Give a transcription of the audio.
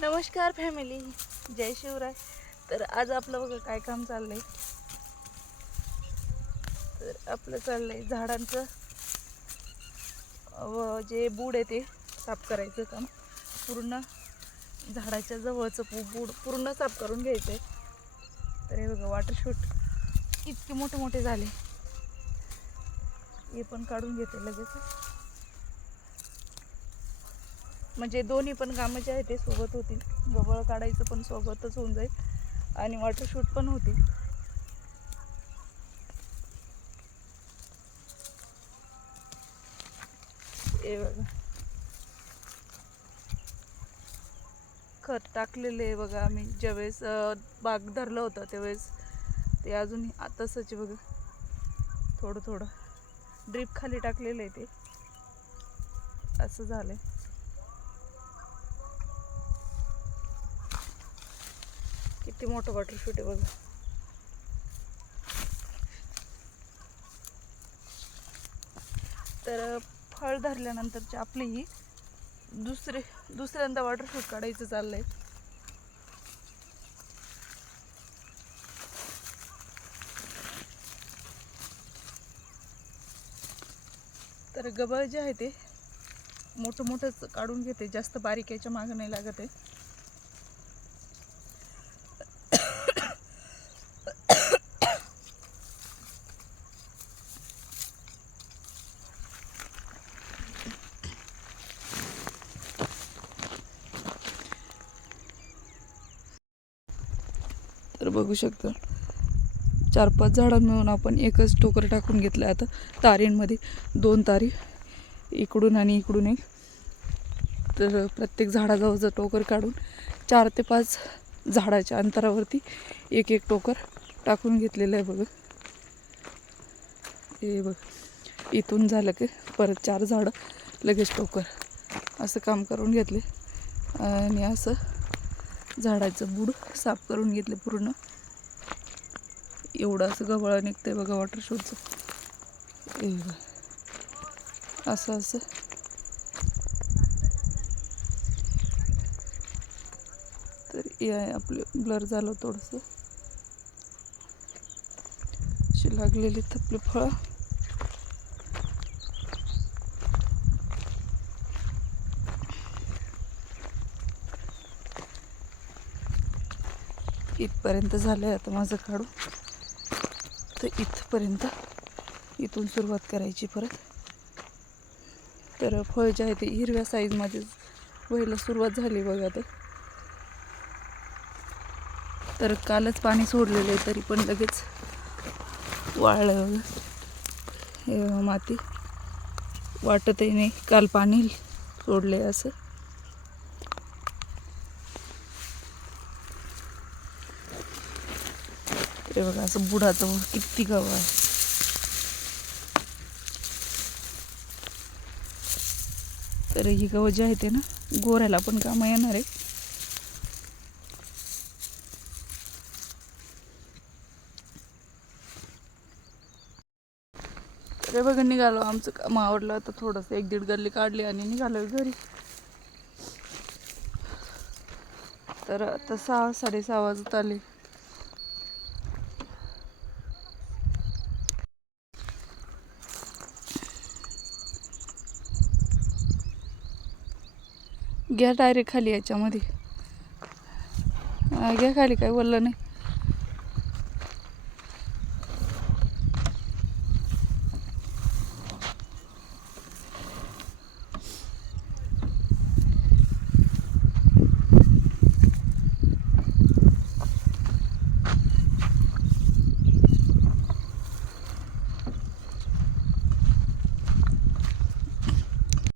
नमस्कार फॅमिली, जय शिवराय. तर आज आपलं बघा काय काम चाललंय. तर आपलं चाललंय झाडांचं जे बूड आहे ते साफ करायचं काम. पूर्ण झाडाच्या जवळचं बूड पूर्ण साफ करून घ्यायचं आहे. तर हे बघा वॉटर शूट इतके मोठे मोठे झाले, हे पण काढून घेते लगेच. म्हणजे दोन्ही पण कामं जे आहे ते सोबत होतील. गवळ काढायचं पण सोबतच होऊन जाईल आणि वॉटर शूट पण होतील. हे बघा खत टाकलेले आहे बघा. आम्ही ज्यावेळेस बाग धरलं होतं त्यावेळेस ते अजून तसंच बघा, थोडं थोडं ड्रीप खाली टाकलेलं आहे ते असं झालंय. किती मोठं वॉटर शूट आहे बघा. तर फळ धरल्यानंतरची आपली ही दुसऱ्यांदा वॉटर शूट काढायचं चाललंय. तर गबळ जे आहे ते मोठं मोठंच काढून घेते, जास्त बारीक याच्या मागं नाही लागत आहे. तर बघू शकता 4-5 झाडं मिळून आपण एकच टोकर टाकून घेतलं. आता तारींमध्ये 2 तारी इकडून आणि इकडून एक, तर प्रत्येक झाडाजवळचं टोकर काढून 4 ते 5 झाडाच्या अंतरावरती एक एक टोकर टाकून घेतलेलं आहे बघा. हे बघ, इथून झालं की परत 4 झाडं लगेच टोकर असं काम करून घेतले आणि असं झाडाचं बूड साफ करून घेतले पूर्ण. एवढं असं गवळ निघतंय बघा वॉटर शूटचं. हे बघा असं असं तर हे आहे आपलं. ब्लर झालं थोडंसं. अशी लागलेली आपली फळं. इथपर्यंत झालं आहे आता माझं काढून. तर इथपर्यंत, इथून सुरुवात करायची परत. तर फळ जे आहे ते हिरव्या साईजमध्ये व्हायला सुरुवात झाली बघा. तर कालच पाणी सोडलेलं आहे तरी पण लगेच वाळलं बघा. हे माती वाटतही नाही काल पाणी सोडले असं. हे बघा असं बुडाचं किती गवळ आहे. तर ही गवळ जे आहे ते ना गोऱ्याला पण कामं येणार आहे. तर बघा निघालो, आमचं काम आवडलं. आता थोडंसं 1-1.5 गल्ली काढली आणि निघालो घरी. तर आता 6-6:30 वाजत आले. घ्या डायरेक्ट खाली याच्यामध्ये घ्या खाली, काय बोललं नाही.